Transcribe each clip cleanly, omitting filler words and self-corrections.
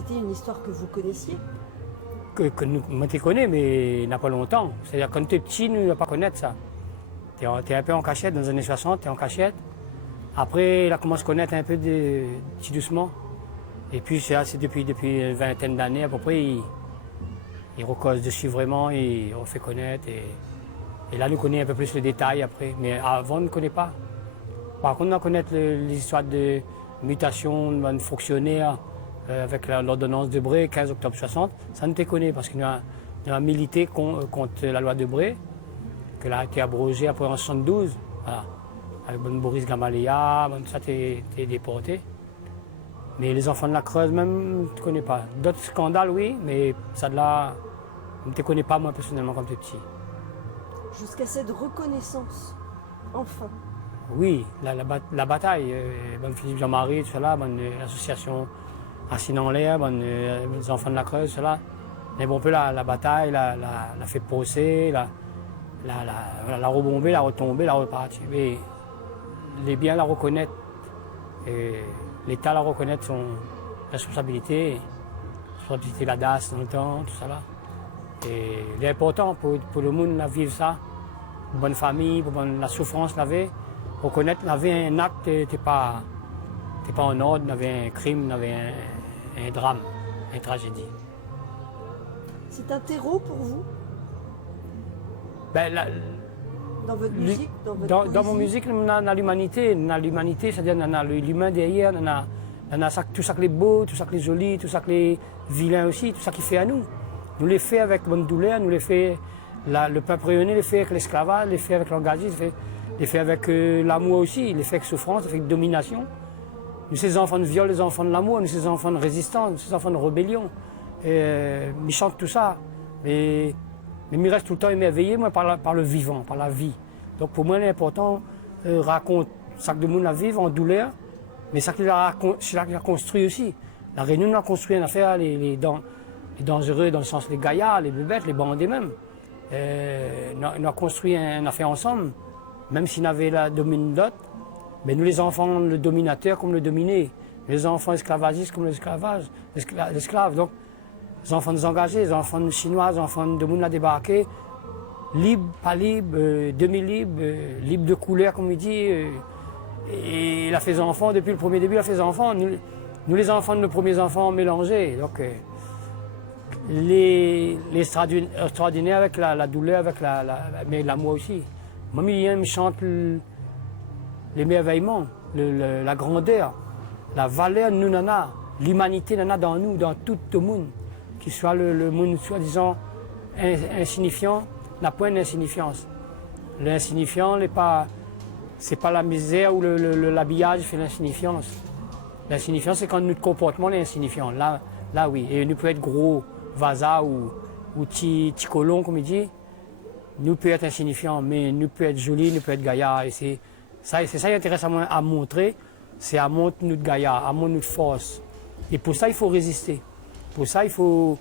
c'était une histoire que vous connaissiez? Moi, tu connais, mais il n'y a pas longtemps. C'est-à-dire, quand tu es petit, nous, ne pas connaître ça. Tu es un peu en cachette, dans les années 60, tu es en cachette. Après, il a commencé à connaître un peu petit doucement. Et puis, c'est depuis une vingtaine d'années, à peu près, il recosse dessus vraiment, et on fait connaître. Et là, nous connaît un peu plus le détail après. Mais avant, on ne connaît pas. Par contre, on connaît les histoires de mutation de fonctionnaires avec l'ordonnance de Bray, 15 octobre 60. Ça nous te connaît parce qu'il a milité contre la loi de Bray, que a été abrogée après en 72. Voilà. Avec Boris Gamaleya, ça a été déporté. Mais les enfants de la Creuse, même, tu ne connais pas. D'autres scandales, oui, mais ça de là, je ne te connais pas moi personnellement quand tu es petit. Jusqu'à cette reconnaissance, enfin. Oui, la bataille, Philippe Jean-Marie, tout cela, l'association Racine en l'air, les enfants de la Creuse, cela. Mais bon, un peu la bataille, la fait procès, la rebomber, la retomber, la repartir. Mais les biens la reconnaître, l'État la reconnaître son responsabilité de la DAS dans le temps, tout ça là. Et il est important pour le monde de vivre ça, pour une bonne famille, pour la souffrance la vie, reconnaître la vie un acte, t'es pas en ordre, il y avait un crime, il y avait un drame, une tragédie. C'est un terreau pour vous? Ben, dans votre musique, dans mon musique, on a l'humanité. C'est-à-dire on a l'humain derrière, on a tout ça qui est beau, tout ça qui est joli, tout ça qui est vilain aussi, tout ça qui fait à nous. Nous les fait avec bonne douleur, nous les fait, le peuple rayonné les fait avec l'esclavage, les fait avec l'engagisme, les fait avec l'amour aussi, les fait avec souffrance, avec domination. Nous, ces enfants de viol, les enfants de l'amour, nous, ces enfants de résistance, nous, ces enfants de rébellion. Ils chantent tout ça. Mais il reste tout le temps émerveillé, moi, par le vivant, par la vie. Donc pour moi, l'important, raconte ça que de monde à vivre en douleur, mais ça qu'il a construit aussi. La Réunion nous a construit une affaire, les dangereux dans le sens les gaillards, les bébêtes, les bandits même. Nous a construit une affaire ensemble, même s'il avait la domine d'autres. Mais nous, les enfants, le dominateur comme le dominé. Les enfants esclavagistes comme l'esclave. Donc, les enfants des engagés, les enfants chinois, les enfants de monde à débarquer, libre, pas libre, demi-libre, libre de couleur, comme il dit. Et il a fait des enfants, depuis le premier début, il a fait des enfants. Nous les enfants de nos premiers enfants mélangés. Donc, les extraordinaires avec la douleur, avec mais l'amour aussi. Moi, il me chante l'émerveillement, la grandeur, la valeur, nous, nana, l'humanité, nana, dans nous, dans tout le monde. Qu'il soit le monde soi-disant insignifiant, n'a point d'insignifiance. L'insignifiant, c'est pas la misère ou l'habillage qui fait l'insignifiance. L'insignifiance, c'est quand notre comportement est insignifiant. Là, oui. Et nous peut être gros, vasa ou petit colon, comme il dit. Nous peut être insignifiant, mais nous peut être joli, nous peut être gaillard. Et c'est ça qui est intéressant à montrer, c'est à montrer notre gaillard, à montrer notre force. Et pour ça, il faut résister. Pour ça, il faut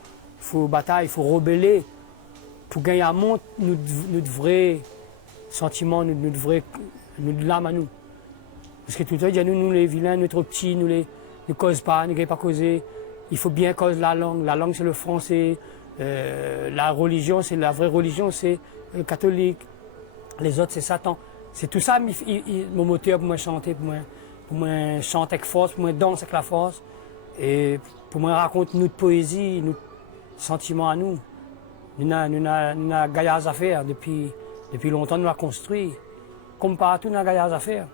batailler, il faut rebeller pour gagner à montre notre vrai sentiment, notre l'âme à nous. Parce que tout le temps, il dit à nous les vilains, nous trop petits, nous ne causons pas, nous ne pas causer. Il faut bien causer la langue. La langue, c'est le français. La religion, c'est la vraie religion, c'est le catholique. Les autres, c'est Satan. C'est tout ça, mon moteur pour moi chanter, pour moi chanter avec force, pour moi danser avec la force. Et pour moi raconter notre poésie, notre sentiment à nous. Nous avons gaillard à faire depuis longtemps, nous l'avons construit. Comme partout, nous avons gaillard à faire.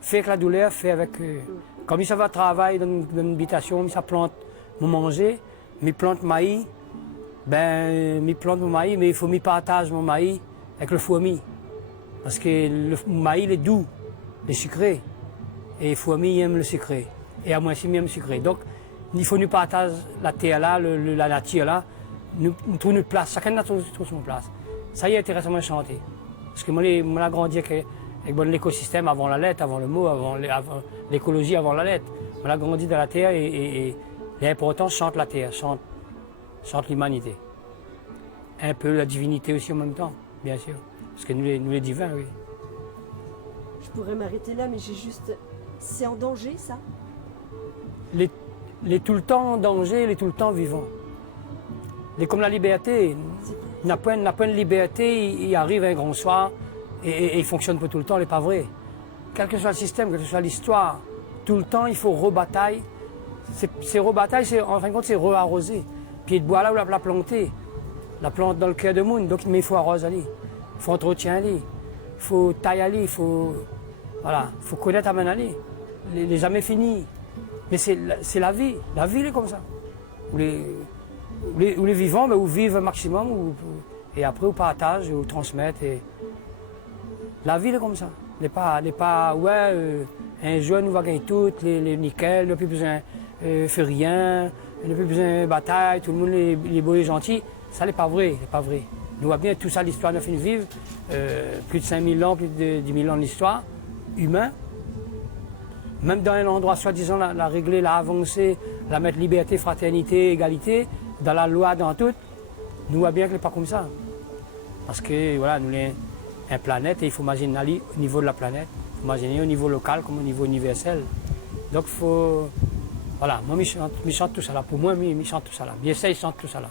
Fait avec la douleur, fait avec. Comme ça va travailler dans une habitation, ça plante mon manger, mes plantes maïs, mes plantes mon maïs, mais il faut que je partage mon maïs avec le fourmi. Parce que le maïs, il est doux, il est sucré. Et le fourmi aime le sucré. Et à moi aussi, j'aime le sucré. Donc, il faut nous partager la terre là, la nature là, nous trouvons notre place. Chacun trouve son place. Ça y est intéressant de chanter. Parce que moi, j'ai grandi avec l'écosystème avant la lettre, avant le mot, avant l'écologie, avant la lettre. On a grandi dans la terre et l'important, chante la terre, chante l'humanité. Un peu la divinité aussi en même temps, bien sûr. Parce que nous les divins, oui. Je pourrais m'arrêter là, mais j'ai juste... C'est en danger, ça? il est tout le temps en danger, il est tout le temps vivant. Il est comme la liberté. Il n'a pas de liberté, il arrive un grand soir et il fonctionne pour tout le temps, il n'est pas vrai. Quel que soit le système, quelle que soit l'histoire, tout le temps il faut rebatailler. Ces rebatailles, en fin de compte, c'est re-arroser. Pied de bois là où la planter. La plante dans le cœur de monde, donc mais il faut arroser aller. Il faut entretenir aller. Il faut tailler aller, il faut connaître à mener aller. Il n'est jamais fini. Mais c'est la vie. La vie, elle est comme ça. Où les vivants, où vivent un maximum, et après, on partage, on transmet. La vie, elle est comme ça. Elle n'est pas un jeune, on va gagner tout, les nickel, il n'a plus besoin de faire rien, il n'a plus besoin de bataille, tout le monde est beau et gentil. Ça n'est pas vrai, c'est pas vrai. Nous voyons bien tout ça, l'histoire de vivre, plus de 5000 ans, plus de 10 000 ans d'histoire, humain. Même dans un endroit soi-disant la régler, la avancer, la mettre liberté, fraternité, égalité, dans la loi, dans tout, nous voyons bien que ce n'est pas comme ça. Parce que voilà, nous sommes une planète et il faut imaginer aller au niveau de la planète, il faut imaginer au niveau local comme au niveau universel. Donc il faut. Voilà, moi je chante tout ça là. Pour moi, je chante tout ça là. J'essaie de chanter tout ça là.